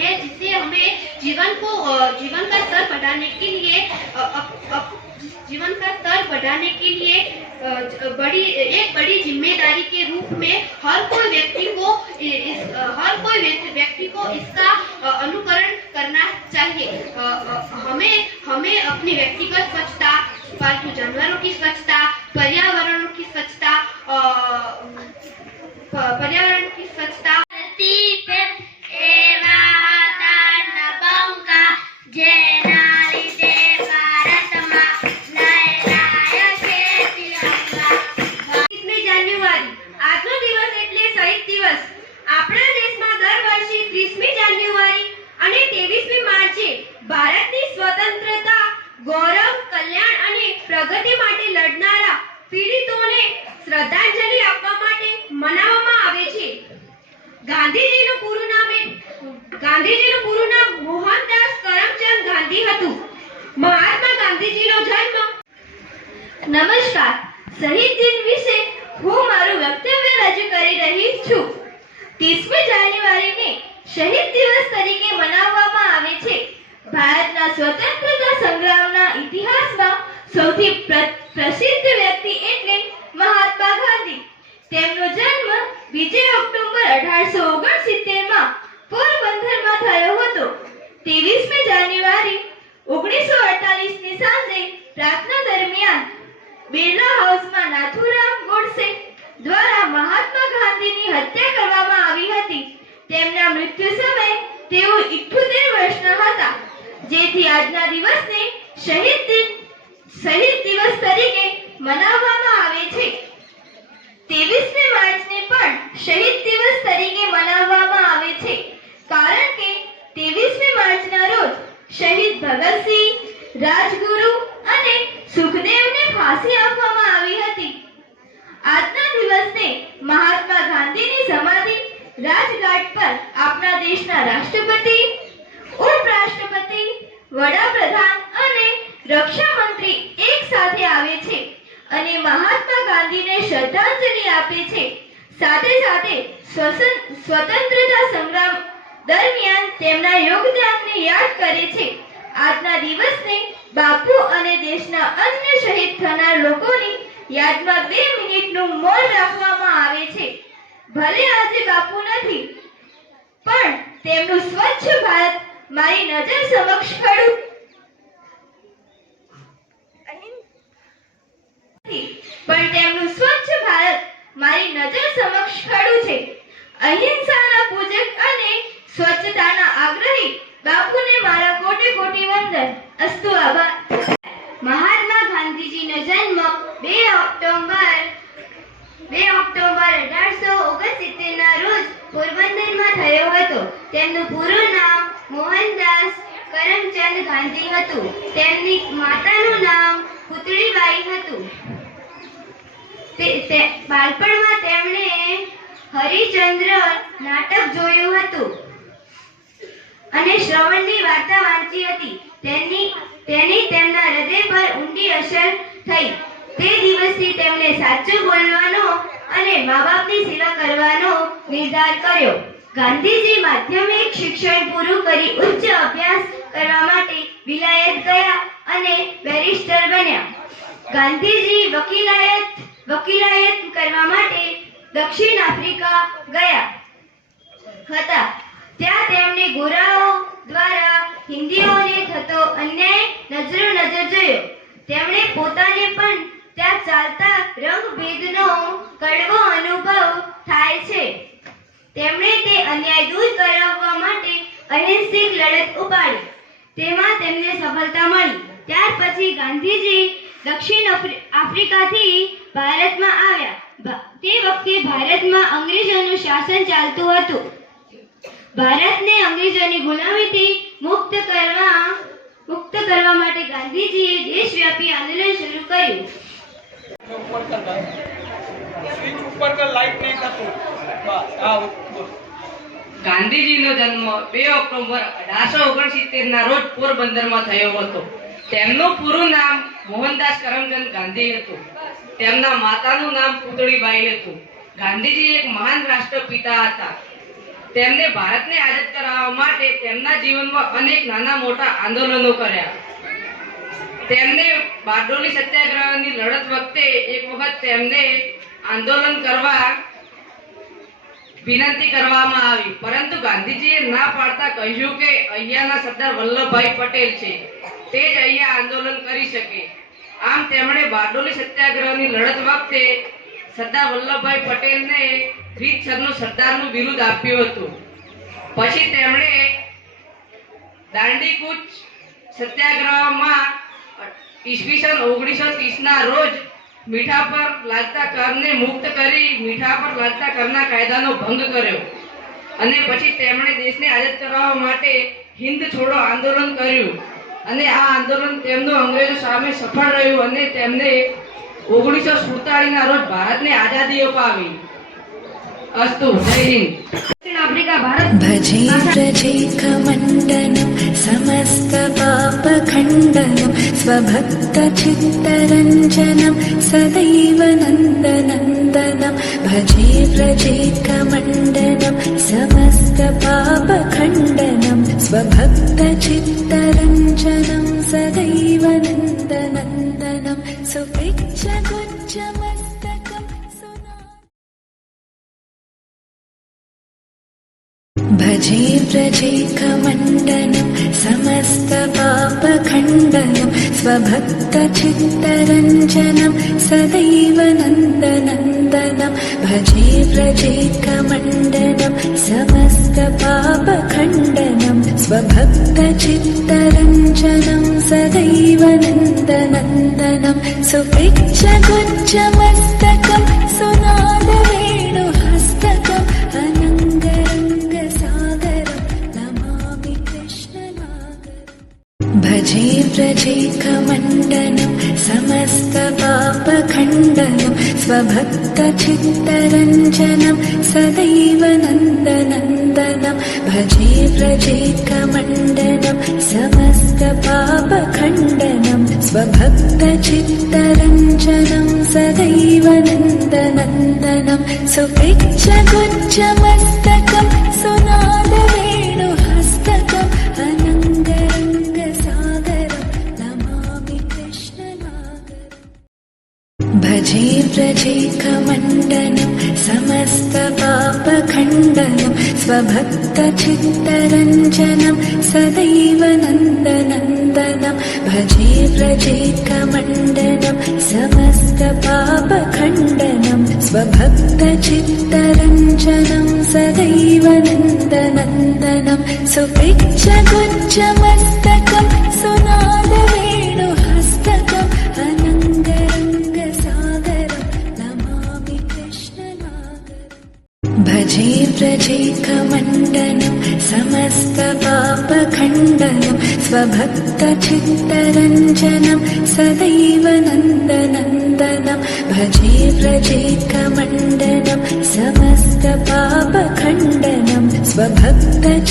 है जिससे हमें जीवन का स्तर बढ़ाने के लिए एक बड़ी जिम्मेदारी के रूप में हर कोई व्यक्ति को इसका अनुकरण करना चाहिए। हमें अपनी व्यक्तिगत स्वच्छता, पालतू जानवरों की स्वच्छता, पर्यावरण की स्वच्छता ભારતની સ્વતંત્રતા, ગૌરવ, કલ્યાણ અને પ્રગતિ માટે લડનારા પીડિતોને શ્રદ્ધાંજલિ આપવા માટે મનાવવામાં આવે છે। ગાંધીજીનું પૂરું નામ મોહનદાસ કરમચંદ ગાંધી હતું। મહાત્મા ગાંધીજીનો જન્મ। નમસ્કાર, શહીદ દિન વિશે હું મારું વક્તવ્ય રજૂ કરી રહી છું। 30મી જાન્યુઆરીને શહીદ દિવસ તરીકે મનાવવામાં આવે છે। ભારતના સ્વતંત્રતા સંગ્રામના ઇતિહાસમાં સૌથી પ્રસિદ્ધ વ્યક્તિ એટલે મહાત્મા ગાંધી। તેમનો જન્મ 2 ઓક્ટોબર 1869માં પોરબંદરમાં થયો હતો। 23મી જાન્યુઆરી 1948ની સાંજે પ્રાર્થના દરમિયાન બિરલા હાઉસમાં નાથુરામ ગોડસે દ્વારા મહાત્મા ગાંધીની હત્યા કરવામાં આવી હતી। તેમના મૃત્યુ સમયે તેઓ 78 વર્ષના હતા, જેથી આજના દિવસને શહીદ દિવસ તરીકે મનાવવામાં આવે છે। 23મી માર્ચને પણ શહીદ દિવસ તરીકે મનાવવામાં આવે છે, કારણ કે 23મી માર્ચના રોજ શહીદ ભગતસિંહ, રાજગુરુ અને સુખદેવને ફાંસી આપવામાં આવી હતી। આજના દિવસને મહાત્મા ગાંધીની સમાધિ રાજઘાટ પર આપણા દેશના રાષ્ટ્રપતિ, ઉપરાષ્ટ્રપતિ, વડાપ્રધાન અને રક્ષા મંત્રી એક સાથે આવે છે અને મહાત્મા ગાંધીને શ્રદ્ધાંજલિ આપે છે। સાથે સાથે સ્વતંત્રતા સંગ્રામ દરમિયાન તેમના યોગદાનને યાદ કરે છે। આજના દિવસને બાપુ અને દેશના અન્ય શહીદ થનાર લોકોની યાદમાં 2 મિનિટનું મૌન રાખવામાં આવે છે। ભલે આજે બાપુ નથી, પણ તેમનું સ્વચ્છ ભારત મારી નજર સમક્ષ ખડું છે। અહિંસાના પૂજક અને સ્વચ્છતાના આગ્રહી બાપુને મારા કોટી કોટી વંદન। અસ્તુ, આભાર। મહાત્મા ગાંધીજીનો જન્મ 2 ઓક્ટોબર 1869 ના રોજ પોરબંદરમાં થયો હતો। તેમનું પૂરું નામ મોહનદાસ કરમચંદ ગાંધી હતું। તેમની માતાનું નામ પુતળીબાઈ હતું। બાળપણમાં તેમણે હરિશ્ચંદ્ર નાટક જોયું હતું અને શ્રવણની વાર્તા વાંચી હતી। તેની તેમના હૃદય પર ઊંડી અસર થઈ। તે દિવસથી તેમણે સાચું બોલવાનો અને મા-બાપની સેવા કરવાનો નિર્ધાર કર્યો। ગાંધીજી માધ્યમિક શિક્ષણ પૂરું કરી ઉચ્ચ અભ્યાસ કરવા માટે વિલાયત ગયા અને બેરિસ્ટર બન્યા। ગાંધીજી વકીલાયત કરવા માટે દક્ષિણ આફ્રિકા ગયા હતા। ત્યાં તેમણે ગોરાઓ દ્વારા હિન્દીઓને થતો અન્યાય નજર જોયો। તેમણે પોતાને પણ ત્યાં ચાલતા રંગભેદનો કડવો અનુભવ થાય છે। તેમણે તે અન્યાય દૂર કરાવવા માટે અહિંસક લડત ઉપાડી। તેમાં તેમને સફળતા મળી। ત્યાર પછી ગાંધીજી દક્ષિણ આફ્રિકાથી ભારતમાં આવ્યા। તે વખતે ભારતમાં અંગ્રેજોનું શાસન ચાલતું હતું। ભારતને અંગ્રેજોની ગુલામીથી મુક્ત કરવા માટે ગાંધીજીએ દેશવ્યાપી આંદોલન શરૂ કર્યું। ગાંધીજીનો જન્મ 2 ઓક્ટોબર 1869 ના રોજ પોરબંદરમાં થયો હતો। તેમનું પૂરું નામ મોહનદાસ કરમચંદ ગાંધી હતું। તેમના માતાનું નામ પુતળીબાઈ હતું। ગાંધીજી એક મહાન રાષ્ટ્રપિતા હતા। તેમને ભારતને આઝાદ કરાવવા માટે તેમના જીવનમાં અનેક નાના મોટા આંદોલનો કર્યા. તેમને બારડોલી સત્યાગ્રહની લડત વખતે એક વખત તેમને આંદોલન કરવા વિનંતી કરવામાં આવી, પરંતુ ગાંધીજીએ ના પાડતા કહ્યું કે અહીંયાના સરદાર વલ્લભભાઈ પટેલ છે, તે જ અહીંયા આંદોલન કરી શકે. આમ તેમણે બારડોલી સત્યાગ્રહની લડત વખતે સરદાર વલ્લભભાઈ પટેલને રીતસરનું સરદારનું બિરુદ આપ્યું હતું. પછી તેમણે દાંડી કૂચ સત્યાગ્રહમાં ઈસવીસન 1930 ના રોજ મીઠા પર લાગતા કરને મુક્ત કરી મીઠા પર લાગતા કરના કાયદાનો ભંગ કર્યો અને પછી તેમણે દેશને આઝાદ કરાવવા માટે હિન્દ છોડો આંદોલન કર્યું અને આ આંદોલન તેમનું અંગ્રેજો સામે સફળ રહ્યું અને તેમને 1947 ના રોજ ભારતને આઝાદી અપાવી. અસ્તુ. જય હિન્દ. દક્ષિણ આફ્રિકા ભારત भजे व्रजेकमण्डनं समस्तपापखण्डनं स्वभक्तचित्तरञ्जनं सदैव नन्दनन्दनं भजे व्रजेकमण्डनं समस्तपापखण्डनं स्वभक्तचित्तरञ्जनं सदैव नन्दनन्दनं सुपिच्छगुच्चमस्तकं भजे व्रजेकमण्डनं समस्तपापखण्डनं स्वभक्तचित्तरञ्जनं सदैव नन्दनन्दनं भजे व्रजेकमण्डनं समस्तपापखण्डनं स्वभक्तचित्तरञ्जनं सदैव नन्दनन्दनं सुपिच्छगुच्चमस्तकं सुनादवेणुहस्तकम् भजे व्रजेकमण्डनं समस्तपापखण्डनं स्वभक्तचित्तरञ्जनं सदैव नन्दनन्दनं भजे व्रजेकमण्डनं समस्तपापखण्डनं स्वभक्तचित्तरञ्जनं सदैव नन्दनन्दनं सुपिच्छगुच्चमस्तकं सुनादवेणुहस्तकम् भजे व्रजेकमण्डनं समस्तपापखण्डनं स्वभक्तचित्तरञ्जनं सदैव नन्दनन्दनं भजे व्रजेकमण्डनं समस्तपापखण्डनं स्वभक्तचित्तरञ्जनं सदैव नन्दनन्दनं सुपिच्छगुच्चमस्तकं सुनादवेणुहस्तकम् भजे व्रजेकमण्डनं समस्तपापखण्डनं स्वभक्तचित्तरञ्जनं सदैव नन्दनन्दनं भजे व्रजेकमण्डनं समस्तपापखण्डनं स्वभक्तचित्तरञ्जनं